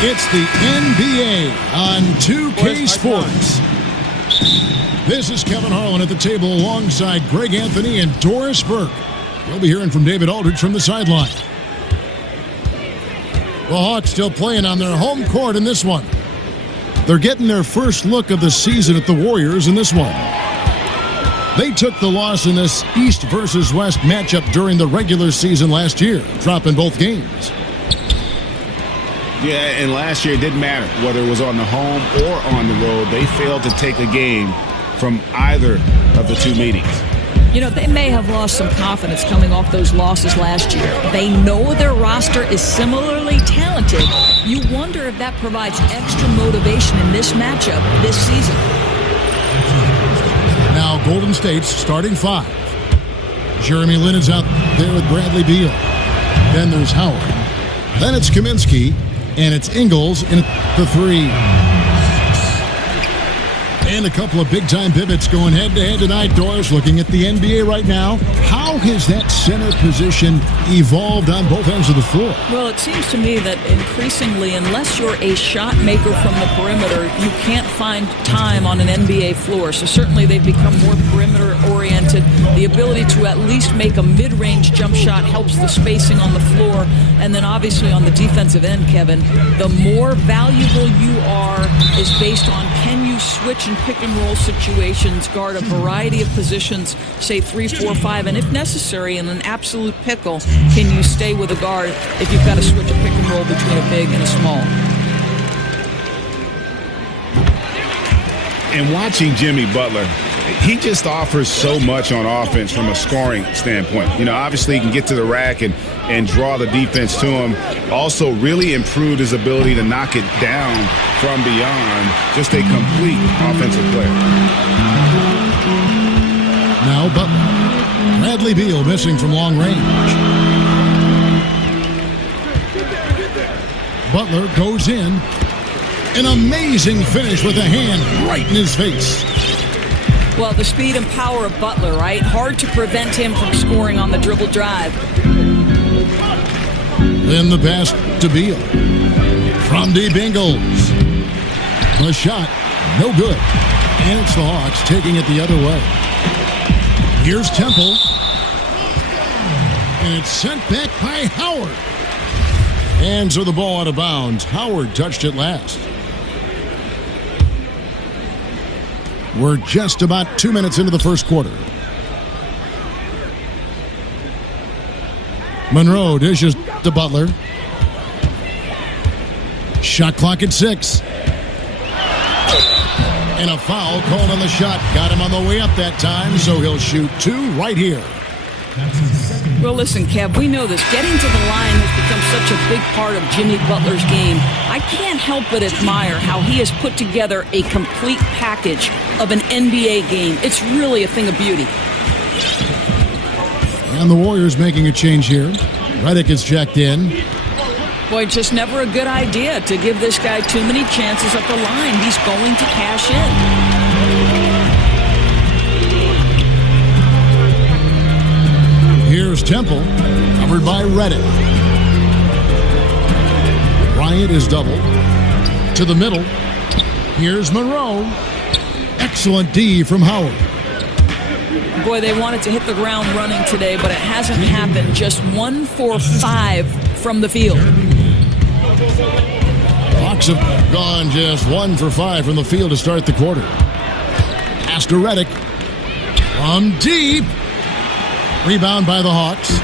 It's the NBA on 2K Sports. This is Kevin Harlan at the table alongside Greg Anthony and Doris Burke. We'll be hearing from David Aldridge from the sideline. The Hawks still playing on their home court in this one. They're getting their first look of the season at the Warriors in this one. They took the loss in this East versus West matchup during the regular season last year, dropping both games. Yeah, and last year it didn't matter whether it was on the home or on the road. They failed to take a game from either of the two meetings. You know, they may have lost some confidence coming off those losses last year. They know their roster is similarly talented. You wonder if that provides extra motivation in this matchup this season. Now Golden State's starting five. Jeremy Lin is out there with Bradley Beal. Then there's Howard. Then it's Kaminsky. And it's Ingles in the three. And a couple of big-time pivots going head-to-head tonight. Doris, looking at the NBA right now. How has that center position evolved on both ends of the floor? Well, it seems to me that increasingly, unless you're a shot maker from the perimeter, you can't find time on an NBA floor. So certainly they've become more perimeter-oriented. The ability to at least make a mid-range jump shot helps the spacing on the floor. And then obviously on the defensive end, Kevin, the more valuable you are is based on can you switch and pick and roll situations, guard a variety of positions, say 3, 4, 5, and if necessary in an absolute pickle, can you stay with a guard if you've got to switch a pick and roll between a big and a small. And watching Jimmy Butler, he just offers so much on offense from a scoring standpoint. You know, obviously he can get to the rack and draw the defense to him. Also really improved his ability to knock it down from beyond. Just a complete offensive player. Now Butler. Bradley Beal missing from long range. Butler goes in. An amazing finish with a hand right in his face. Well, the speed and power of Butler, right? Hard to prevent him from scoring on the dribble drive. Then the pass to Beal. From deep Ingles. The shot, no good. And it's the Hawks taking it the other way. Here's Temple. And it's sent back by Howard. And so the ball out of bounds. Howard touched it last. We're just about 2 minutes into the first quarter. Monroe dishes to Butler. Shot clock at 6. And a foul called on the shot. Got him on the way up that time, so he'll shoot 2 right here. Well, listen, Kev, we know this. Getting to the line has become such a big part of Jimmy Butler's game. I can't help but admire how he has put together a complete package of an NBA game. It's really a thing of beauty. And the Warriors making a change here. Redick is checked in. Boy, just never a good idea to give this guy too many chances at the line. He's going to cash in. Here's Temple, covered by Redick. Bryant is doubled. To the middle. Here's Monroe. Excellent D from Howard. Boy, they wanted to hit the ground running today, but it hasn't happened. Just 1 for 5 from the field. Hawks have gone just 1 for 5 from the field to start the quarter. Pass to Redick. From deep. Rebound by the Hawks.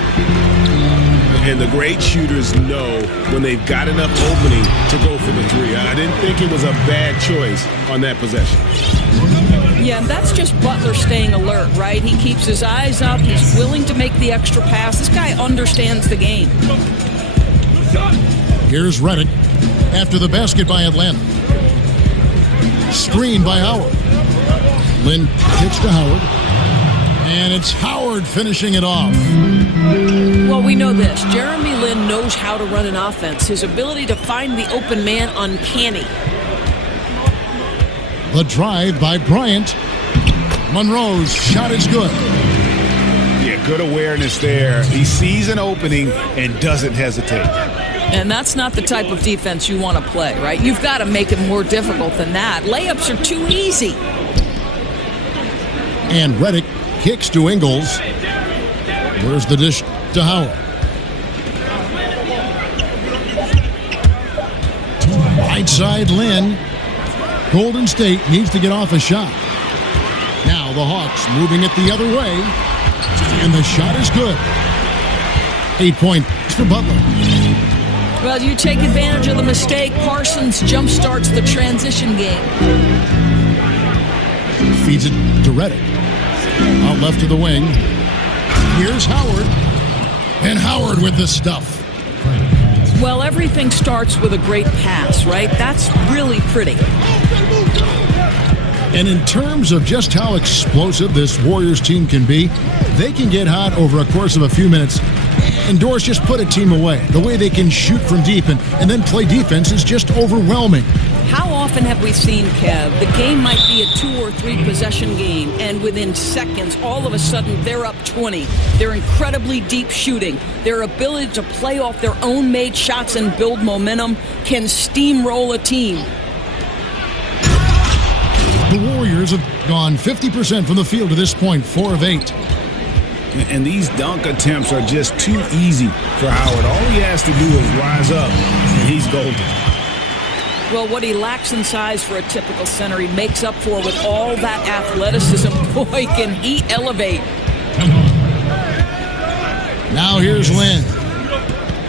And the great shooters know when they've got enough opening to go for the 3. I didn't think it was a bad choice on that possession. Yeah, that's just Butler staying alert, right? He keeps his eyes up. He's willing to make the extra pass. This guy understands the game. Here's Redick after the basket by Atlanta. Screen by Howard. Lin kicks to Howard. And it's Howard finishing it off. Well, we know this. Jeremy Lin knows how to run an offense. His ability to find the open man, uncanny. The drive by Bryant. Monroe's shot is good. Yeah, good awareness there. He sees an opening and doesn't hesitate. And that's not the type of defense you want to play, right? You've got to make it more difficult than that. Layups are too easy. And Reddick kicks to Ingles. Where's the dish to Howard? Right side, Lynn. Golden State needs to get off a shot. Now the Hawks moving it the other way. And the shot is good. 8 points for Butler. Well, you take advantage of the mistake. Parsons jumpstarts the transition game. Feeds it to Reddick. Out left to the wing. Here's Howard. And Howard with the stuff. Well, everything starts with a great pass, right? That's really pretty. And in terms of just how explosive this Warriors team can be, they can get hot over a course of a few minutes. And Doris just put a team away. The way they can shoot from deep and then play defense is just overwhelming. How often have we seen, Kev, the game might be a 2 or 3 possession game, and within seconds, all of a sudden, they're up 20. They're incredibly deep shooting. Their ability to play off their own made shots and build momentum can steamroll a team. The Warriors have gone 50% from the field to this point, 4 of 8. And these dunk attempts are just too easy for Howard. All he has to do is rise up, and he's golden. Well, what he lacks in size for a typical center, he makes up for with all that athleticism. Boy, can he elevate. Now here's Lynn.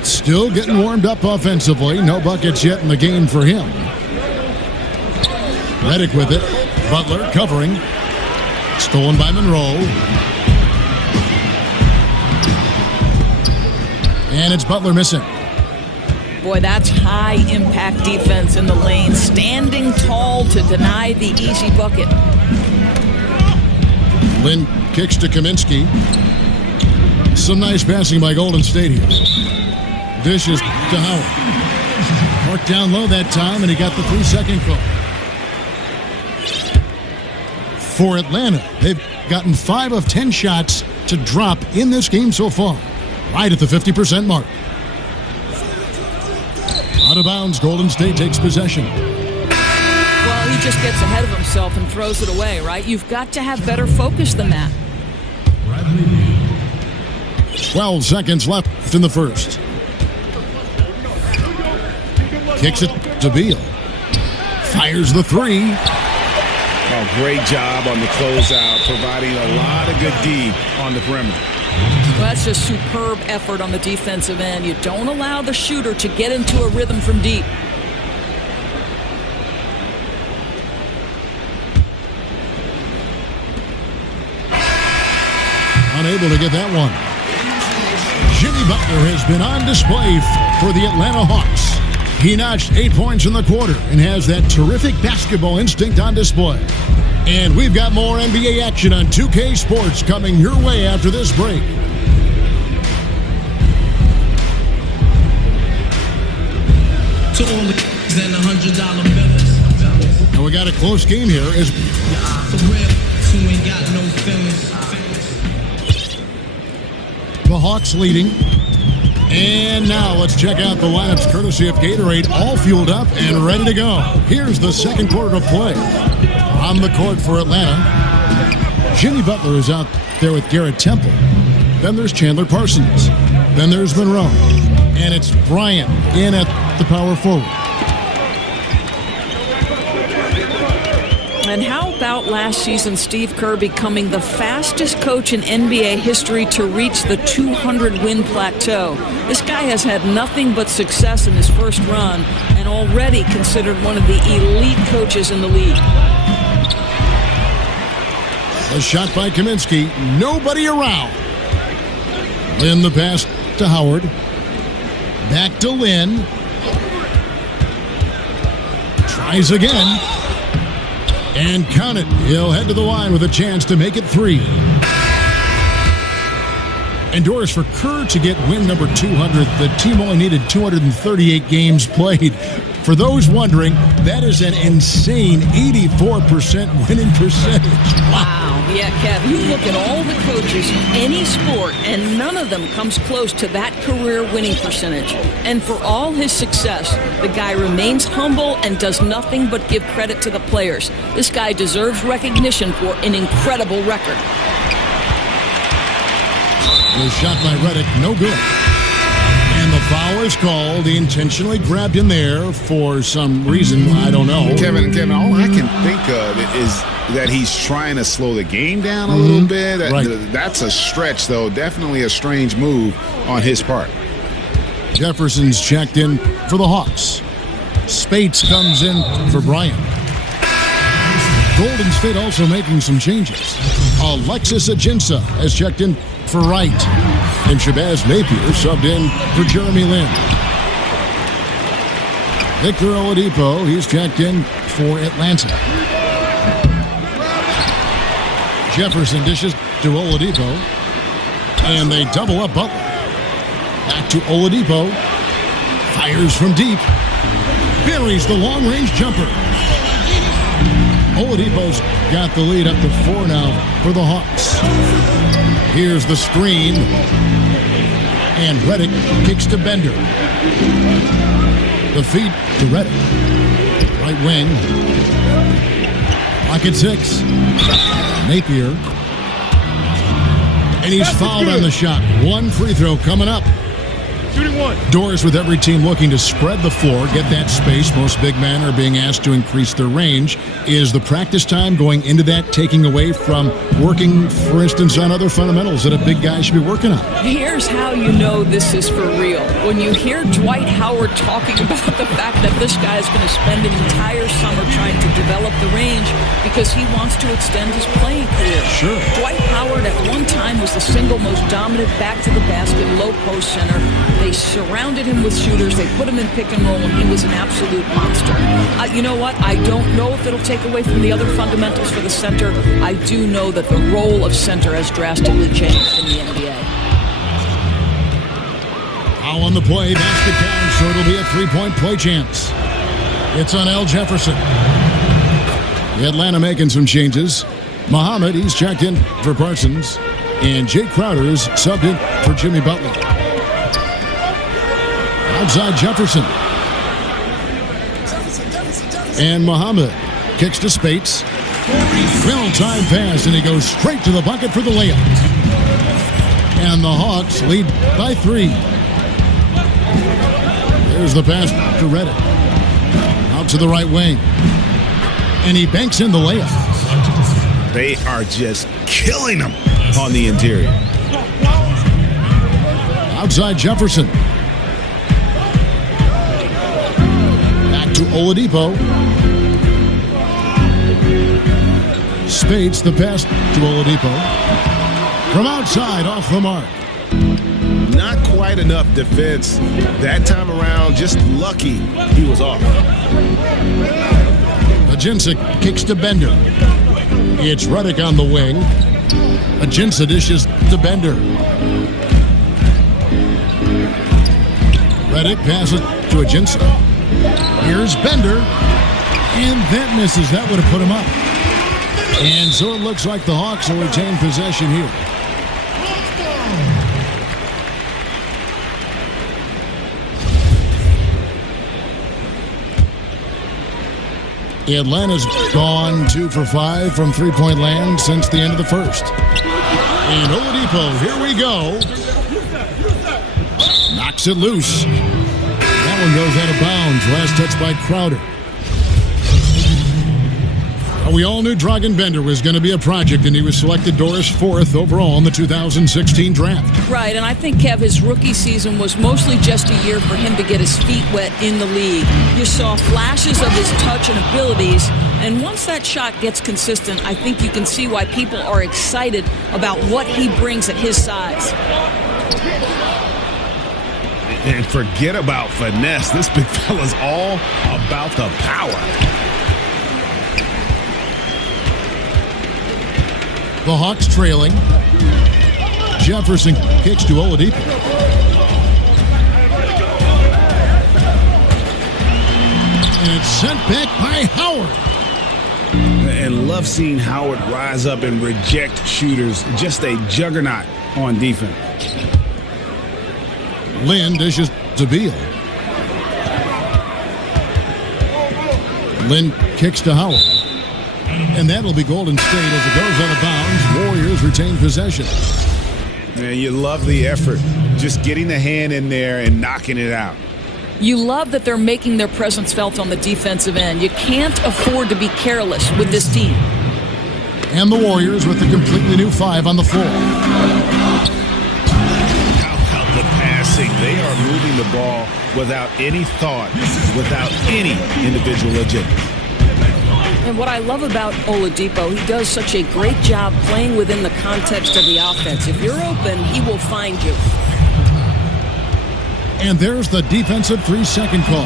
Still getting warmed up offensively. No buckets yet in the game for him. Reddick with it. Butler covering. Stolen by Monroe. And it's Butler missing. Boy, that's high-impact defense in the lane. Standing tall to deny the easy bucket. Lynn kicks to Kaminsky. Some nice passing by Golden State here. Dishes to Howard. Marked down low that time, and he got the 3-second call. For Atlanta, they've gotten 5 of 10 shots to drop in this game so far. Right at the 50% mark. Out of bounds, Golden State takes possession. Well, he just gets ahead of himself and throws it away, right? You've got to have better focus than that. 12 seconds left in the first. Kicks it to Beal. Fires the 3. Oh, great job on the closeout, providing a lot of good D on the perimeter. Well, that's just superb effort on the defensive end. You don't allow the shooter to get into a rhythm from deep. Unable to get that one. Jimmy Butler has been on display for the Atlanta Hawks. He notched 8 points in the quarter and has that terrific basketball instinct on display. And we've got more NBA action on 2K Sports coming your way after this break. To all the and $100 bills. Now we got a close game here. For real, who ain't got no feelings. The Hawks leading. And now let's check out the lineups courtesy of Gatorade, all fueled up and ready to go. Here's the second quarter of play. On the court for Atlanta, Jimmy Butler is out there with Garrett Temple. Then there's Chandler Parsons. Then there's Monroe. And it's Bryant in at the power forward. And how about last season, Steve Kerr becoming the fastest coach in NBA history to reach the 200-win plateau? This guy has had nothing but success in his first run and already considered one of the elite coaches in the league. A shot by Kaminsky. Nobody around. Lynn the pass to Howard. Back to Lynn. Tries again. And count it. He'll head to the line with a chance to make it 3. And Doris, for Kerr to get win number 200, the team only needed 238 games played. For those wondering, that is an insane 84% winning percentage. Wow. Yeah, Kev, you look at all the coaches in any sport, and none of them comes close to that career winning percentage. And for all his success, the guy remains humble and does nothing but give credit to the players. This guy deserves recognition for an incredible record. The shot by Redick, no good. And the foul is called. He intentionally grabbed him there for some reason. I don't know. Kevin, all I can think of is that he's trying to slow the game down a little bit. Right. That's a stretch, though. Definitely a strange move on his part. Jefferson's checked in for the Hawks. Spates comes in for Bryant. Golden State also making some changes. Alexis Ajinça has checked in for Wright. And Shabazz Napier subbed in for Jeremy Lin. Victor Oladipo, he's checked in for Atlanta. Jefferson dishes to Oladipo. And they double up Butler. Back to Oladipo. Fires from deep. Buries the long-range jumper. Oladipo's got the lead up to 4 now for the Hawks. Here's the screen. And Redick kicks to Bender. The feed to Redick. Right wing. Lock at 6. Napier. And he's fouled on the shot. One free throw coming up. Shooting one. Doors with every team looking to spread the floor, get that space. Most big men are being asked to increase their range. Is the practice time going into that taking away from working, for instance, on other fundamentals that a big guy should be working on? Here's how you know this is for real. When you hear Dwight Howard talking about the fact that this guy is going to spend an entire summer trying to develop the range because he wants to extend his playing career. Sure. Dwight Howard at one time was the single most dominant back-to-the-basket low-post center. They surrounded him with shooters. They put him in pick and roll, and he was an absolute monster. You know what? I don't know if it'll take away from the other fundamentals for the center. I do know that the role of center has drastically changed in the NBA. Foul on the play, basket down, so it'll be a three-point play chance. It's on Al Jefferson. Atlanta making some changes. Muhammad, he's checked in for Parsons. And Jay Crowder's subbed in for Jimmy Butler. Outside Jefferson. And Muhammad kicks to Spates. Well-timed pass, and he goes straight to the bucket for the layup. And the Hawks lead by 3. There's the pass to Redick. Out to the right wing. And he banks in the layup. They are just killing them on the interior. Outside Jefferson. Back to Oladipo. Spates the pass to Oladipo. From outside, off the mark. Not quite enough defense that time around. Just lucky he was off. Ajinça kicks to Bender. It's Redick on the wing. Ajinça dishes to Bender. Redick passes to Ajinça. Here's Bender. And that misses. That would have put him up. And so it looks like the Hawks will retain possession here. Atlanta's gone 2 for 5 from three-point land since the end of the first. And Oladipo, here we go. Knocks it loose. That one goes out of bounds. Last touch by Crowder. We all knew Dragan Bender was going to be a project, and he was selected Doris 4th overall in the 2016 draft. Right, and I think, Kev, his rookie season was mostly just a year for him to get his feet wet in the league. You saw flashes of his touch and abilities, and once that shot gets consistent, I think you can see why people are excited about what he brings at his size. And forget about finesse. This big fella's all about the power. The Hawks trailing. Jefferson kicks to Oladipo. And it's sent back by Howard. And love seeing Howard rise up and reject shooters. Just a juggernaut on defense. Lynn dishes to Beal. Lynn kicks to Howard. And that'll be Golden State as it goes out of bounds. Warriors retain possession. Man, you love the effort. Just getting the hand in there and knocking it out. You love that they're making their presence felt on the defensive end. You can't afford to be careless with this team. And the Warriors with a completely new 5 on the floor. How about the passing? They are moving the ball without any thought, without any individual agenda. And what I love about Oladipo, he does such a great job playing within the context of the offense. If you're open, he will find you. And there's the defensive 3-second call.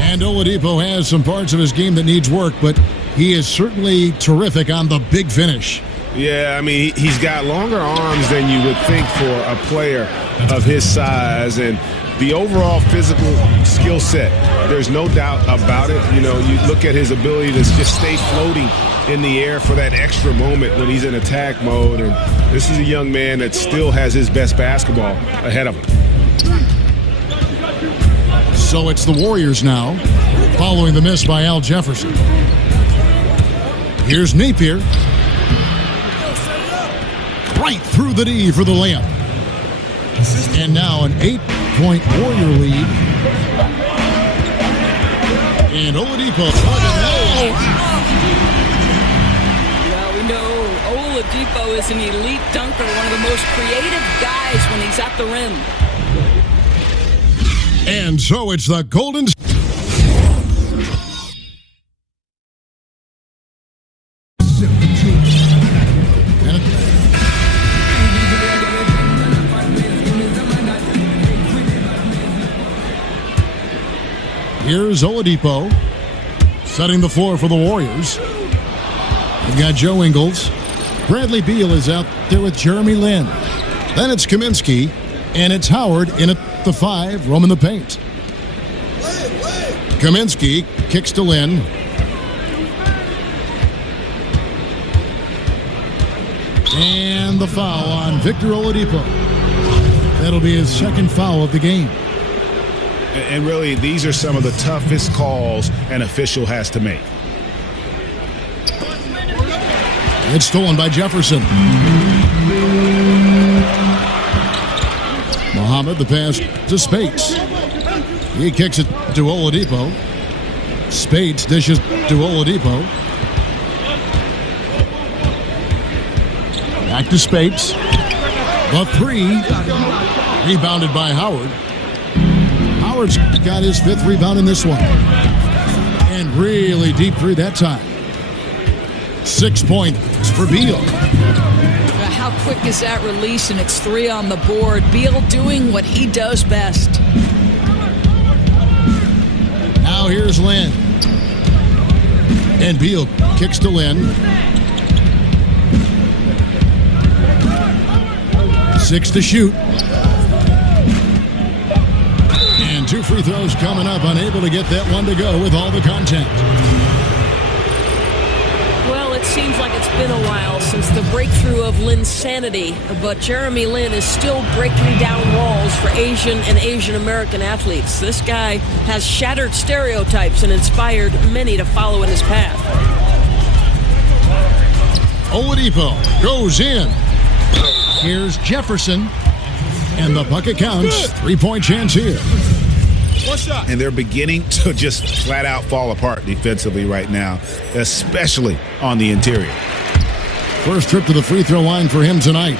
And Oladipo has some parts of his game that needs work, but he is certainly terrific on the big finish. Yeah, I mean, he's got longer arms than you would think for a player of his size, and the overall physical skill set, there's no doubt about it. You know, you look at his ability to just stay floating in the air for that extra moment when he's in attack mode, and this is a young man that still has his best basketball ahead of him. So it's the Warriors now, following the miss by Al Jefferson. Here's Napier. Right through the D for the layup. And now an 8-point Warrior lead. And Oladipo. Well, we know Oladipo is an elite dunker, one of the most creative guys when he's at the rim. And so it's the Golden State. Here's Oladipo setting the floor for the Warriors. We've got Joe Ingles. Bradley Beal is out there with Jeremy Lin. Then it's Kaminsky, and it's Howard in at the 5, roaming the paint. Kaminsky kicks to Lin. And the foul on Victor Oladipo. That'll be his second foul of the game. And really, these are some of the toughest calls an official has to make. It's stolen by Jefferson. Muhammad, the pass to Spates. He kicks it to Oladipo. Spates dishes to Oladipo. Back to Spates. The 3. Rebounded by Howard. Howard's got his 5th rebound in this one. And really deep 3 that time. 6 points for Beal. How quick is that release? And it's 3 on the board. Beal doing what he does best. Now here's Lin. And Beal kicks to Lin. 6 to shoot. And 2 free throws coming up. Unable to get that one to go with all the contact. Well, it seems like it's been a while since the breakthrough of Linsanity, but Jeremy Lin is still breaking down walls for Asian and Asian American athletes. This guy has shattered stereotypes and inspired many to follow in his path. Oladipo goes in. Here's Jefferson. And the bucket counts. 3-point chance here. And they're beginning to just flat out fall apart defensively right now, especially on the interior. First trip to the free throw line for him tonight.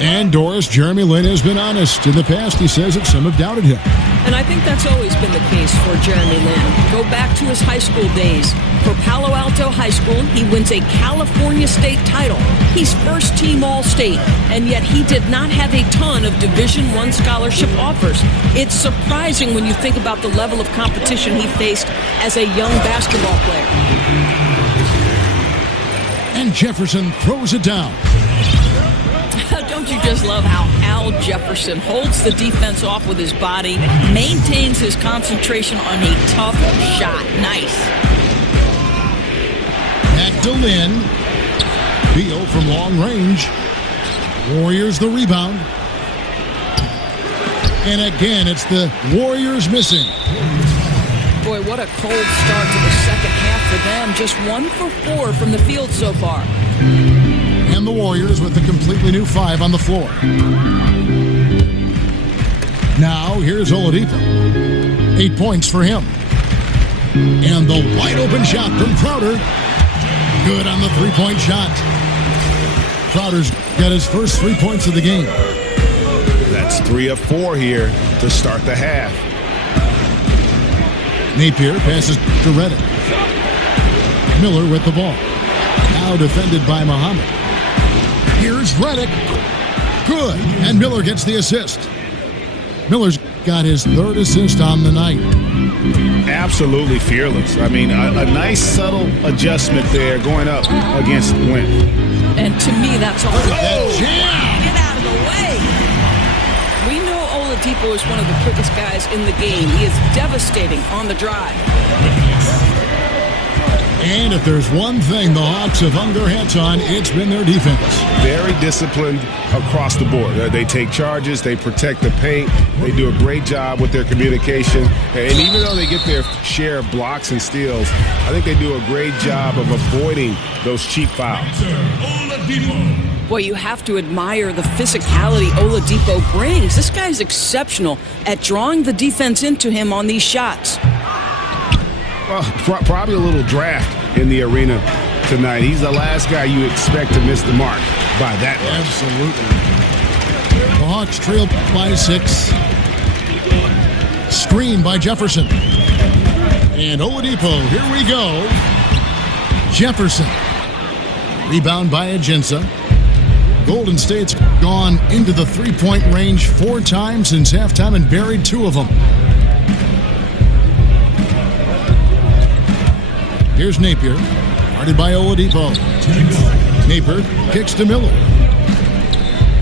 And Doris, Jeremy Lin has been honest. In the past, he says that some have doubted him. And I think that's always been the case for Jeremy Lin. Go back to his high school days. For Palo Alto High School, he wins a California State title. He's first team All-State, and yet he did not have a ton of Division I scholarship offers. It's surprising when you think about the level of competition he faced as a young basketball player. And Jefferson throws it down. Don't Don't you just love how Al Jefferson holds the defense off with his body, maintains his concentration on a tough shot. Nice. Back to Lynn. Beal from long range. Warriors the rebound. And again, it's the Warriors missing. Boy, what a cold start to the second half for them. Just 1 for 4 from the field so far. And the Warriors with a completely new 5 on the floor. Now, here's Oladipo. 8 points for him. And the wide open shot from Crowder. Good on the three-point shot. Crowder's got his first 3 points of the game. That's 3 of 4 here to start the half. Napier passes to Redick. Miller with the ball. Now defended by Muhammad. Here's Redick. Good. And Miller gets the assist. Miller's got his 3rd assist on the night. Absolutely fearless. I mean, a nice subtle adjustment there going up against Wynn. And to me, that's all. That jam! Get out of the way! We know Oladipo is one of the quickest guys in the game. He is devastating on the drive. And if there's one thing the Hawks have hung their hats on, it's been their defense. Very disciplined across the board. They take charges, they protect the paint, they do a great job with their communication. And even though they get their share of blocks and steals, I think they do a great job of avoiding those cheap fouls. Boy, you have to admire the physicality Oladipo brings. This guy's exceptional at drawing the defense into him on these shots. Well, probably a little draft in the arena tonight. He's the last guy you expect to miss the mark by that much. Absolutely. The Hawks trail by 6. Screen by Jefferson. And Oladipo, here we go. Jefferson. Rebound by Ajinça. Golden State's gone into the three-point range 4 times since halftime and buried 2 of them. Here's Napier, guarded by Oladipo. Napier kicks to Miller.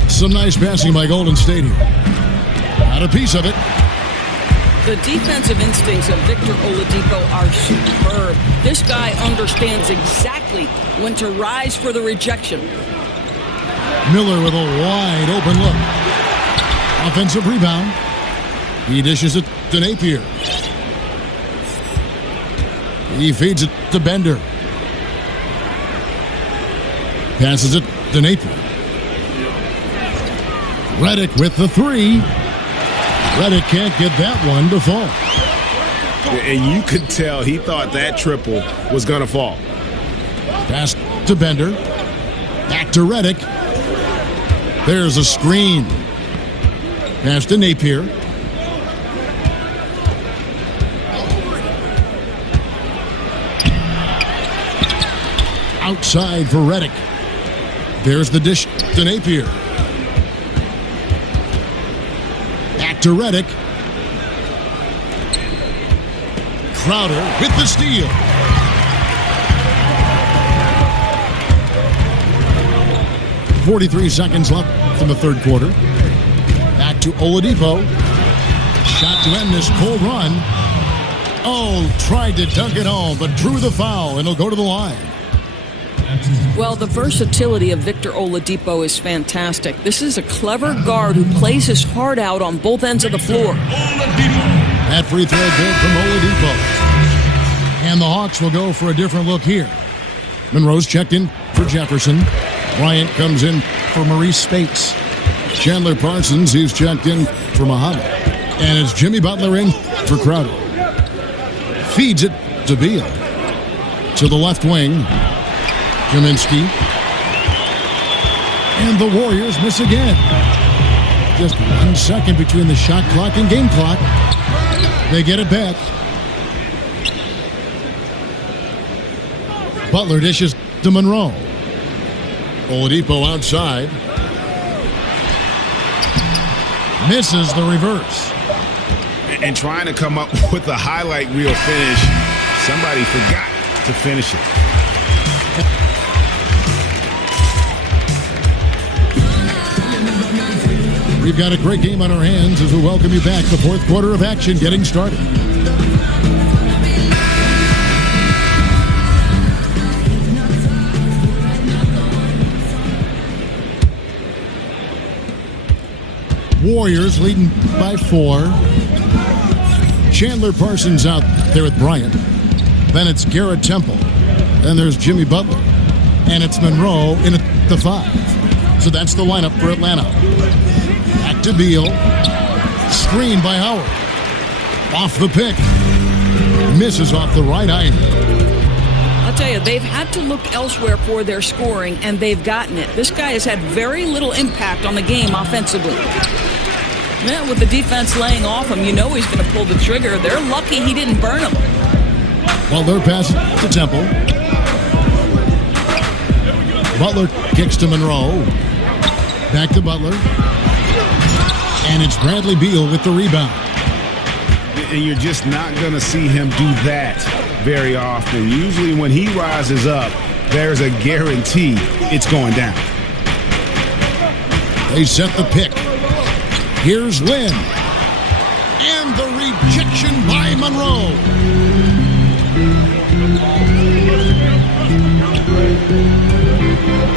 Some nice passing by Golden State here. Got a piece of it. The defensive instincts of Victor Oladipo are superb. This guy understands exactly when to rise for the rejection. Miller with a wide open look. Offensive rebound. He dishes it to Napier. He feeds it to Bender. Passes it to Napier. Redick with the 3. Redick can't get that one to fall. And you could tell he thought that triple was going to fall. Pass to Bender. Back to Redick. There's a screen. Pass to Napier. Outside for Redick. There's the dish to Napier. Back to Redick. Crowder with the steal. .43 seconds left in the 3rd quarter. Back to Oladipo. Shot to end this cold run. Oh, tried to dunk it home, but drew the foul, and he'll go to the line. Well, the versatility of Victor Oladipo is fantastic. This is a clever guard who plays his heart out on both ends of the floor. That free throw good from Oladipo. And the Hawks will go for a different look here. Monroe's checked in for Jefferson. Bryant comes in for Maurice Spates. Chandler Parsons, he's checked in for Muhammad. And it's Jimmy Butler in for Crowder. Feeds it to Beal. To the left wing. Kaminsky. And the Warriors miss again. Just 1 second between the shot clock and game clock. They get it back. Butler dishes to Monroe. Oladipo outside. Misses the reverse. And trying to come up with a highlight reel finish, somebody forgot to finish it. We've got a great game on our hands as we welcome you back. The fourth quarter of action getting started. Warriors leading by 4. Chandler Parsons out there with Bryant. Then it's Garrett Temple. Then there's Jimmy Butler. And it's Monroe in at the 5. So that's the lineup for Atlanta. Back to Beal. Screen by Howard. Off the pick. Misses off the right iron. I'll tell you, they've had to look elsewhere for their scoring, and they've gotten it. This guy has had very little impact on the game offensively. Yeah, with the defense laying off him, you know he's going to pull the trigger. They're lucky he didn't burn him. Well, they're passing to Temple. Butler kicks to Monroe. Back to Butler. And it's Bradley Beal with the rebound. And you're just not going to see him do that very often. Usually when he rises up, there's a guarantee it's going down. They set the pick. Here's Lynn. And the rejection by Monroe.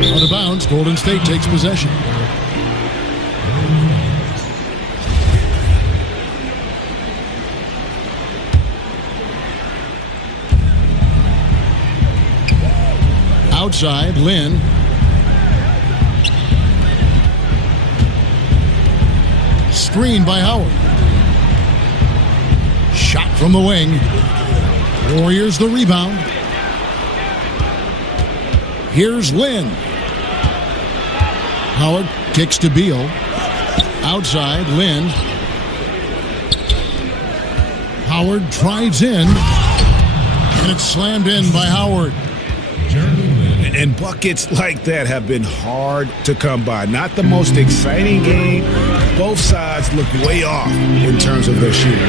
Out of bounds, Golden State takes possession. Outside, Lynn. Screen by Howard. Shot from the wing. Warriors the rebound. Here's Lynn. Howard kicks to Beal. Outside, Lynn. Howard drives in. And it's slammed in by Howard. And buckets like that have been hard to come by. Not the most exciting game. Both sides look way off in terms of their shooting.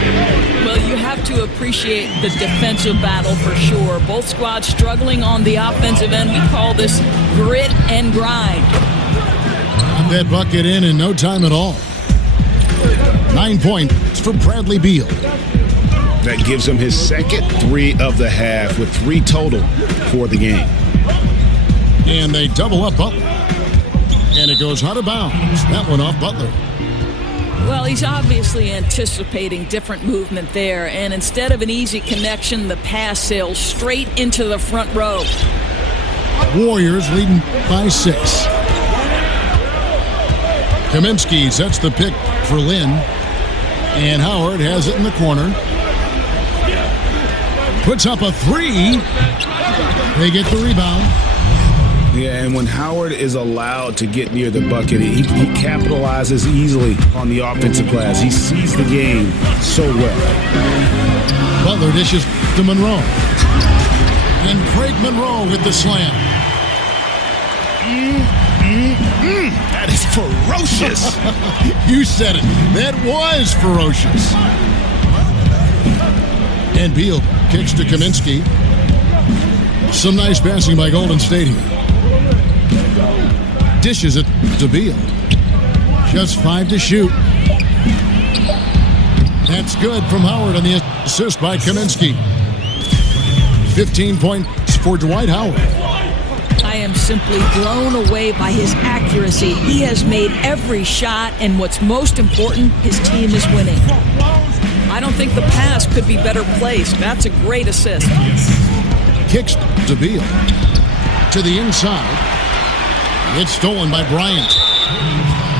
Well, you have to appreciate the defensive battle for sure. Both squads struggling on the offensive end. We call this grit and grind. Got that bucket in no time at all. 9 points for Bradley Beal. That gives him his second 3 of the half with 3 total for the game. And they double up Butler. And it goes out of bounds. That one off Butler. Well, he's obviously anticipating different movement there. And instead of an easy connection, the pass sails straight into the front row. Warriors leading by 6. Kaminsky sets the pick for Lynn. And Howard has it in the corner. Puts up a 3. They get the rebound. Yeah, and when Howard is allowed to get near the bucket, he capitalizes easily on the offensive glass. He sees the game so well. Butler dishes to Monroe. And Craig Monroe with the slam. That is ferocious. You said it. That was ferocious. And Beal kicks to Kaminsky. Some nice passing by Golden State here. Dishes it to Beal. Just 5 to shoot. That's good from Howard on the assist by Kaminsky. 15 points for Dwight Howard. I am simply blown away by his accuracy. He has made every shot, and what's most important, his team is winning. I don't think the pass could be better placed. That's a great assist. Kicks to Beal. To the inside. It's stolen by Bryant.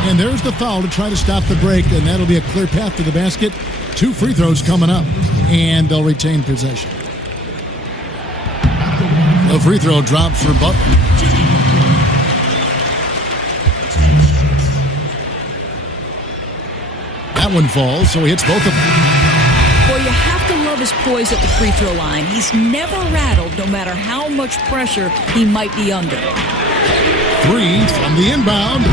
And there's the foul to try to stop the break, and that'll be a clear path to the basket. 2 free throws coming up, and they'll retain possession. A free throw drop for Butler. That one falls, so he hits both of them. Well, you have to love his poise at the free throw line. He's never rattled, no matter how much pressure he might be under. 3 from the inbound.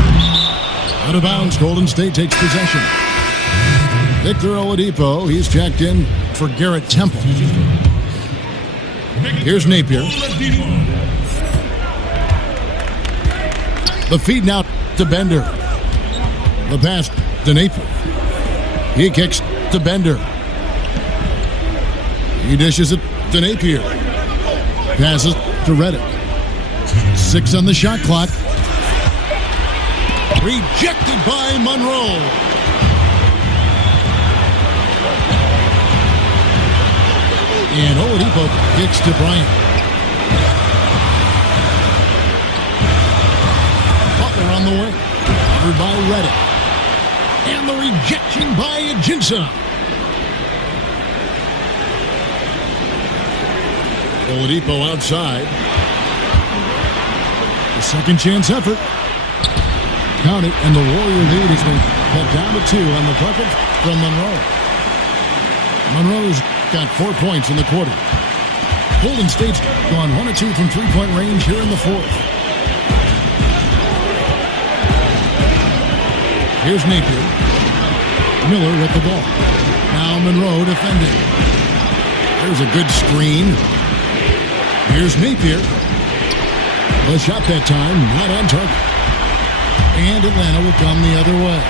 Out of bounds, Golden State takes possession. Victor Oladipo, he's checked in for Garrett Temple. Here's Napier. The feed now to Bender. The pass to Napier. He kicks to Bender. He dishes it to Napier. Passes to Reddick. 6 on the shot clock. Rejected by Monroe. And Oladipo kicks to Bryant. Butler on the wing. Covered by Reddick. And the rejection by Ajinça. Oladipo outside. The second chance effort. Count it, and the Warrior lead has been cut down to 2 on the bucket from Monroe. Monroe's got 4 points in the quarter. Golden State's gone 1 of 2 from three-point range here in the fourth. Here's Napier. Miller with the ball. Now Monroe defending. There's a good screen. Here's Napier. The shot that time, not on target. And Atlanta will come the other way.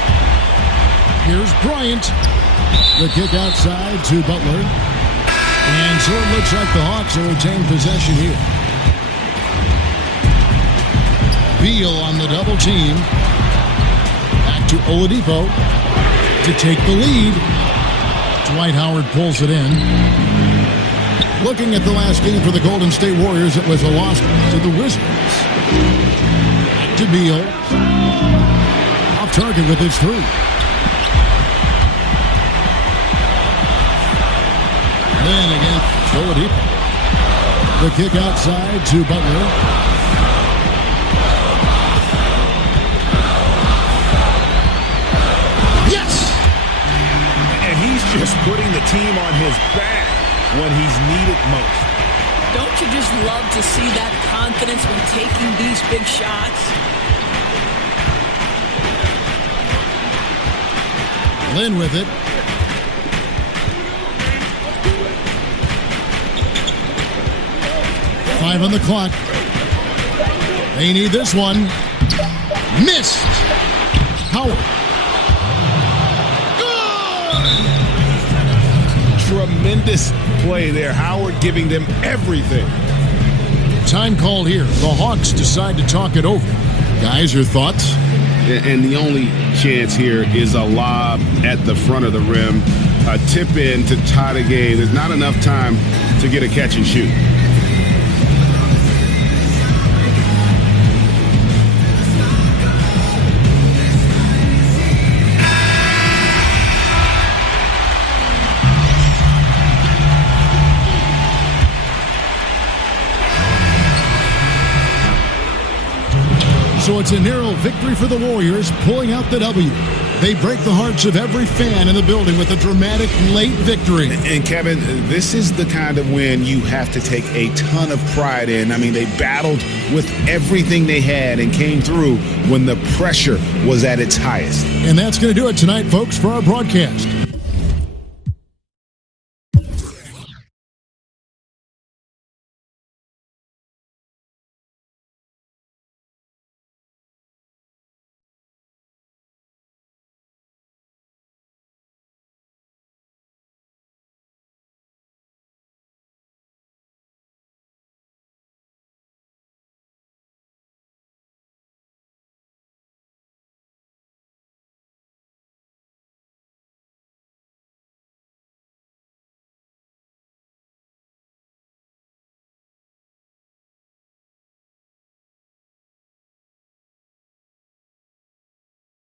Here's Bryant. The kick outside to Butler. And so it looks like the Hawks will retain possession here. Beal on the double team. Back to Oladipo to take the lead. Dwight Howard pulls it in. Looking at the last game for the Golden State Warriors, it was a loss to the Wizards. Back to Beal. Off target with his 3. Then again, Oladipo. The kick outside to Butler. Yes! And he's just putting the team on his back when he's needed most. Don't you just love to see that confidence when taking these big shots? Lynn with it. Five on the clock. They need this one. Missed. Howard. Tremendous play there. Howard giving them everything. Time called here. The Hawks decide to talk it over. Guys, your thoughts? And the only chance here is a lob at the front of the rim. A tip in to tie the game. There's not enough time to get a catch and shoot. So it's a narrow victory for the Warriors, pulling out the W. They break the hearts of every fan in the building with a dramatic late victory. And Kevin, this is the kind of win you have to take a ton of pride in. I mean, they battled with everything they had and came through when the pressure was at its highest. And that's going to do it tonight, folks, for our broadcast.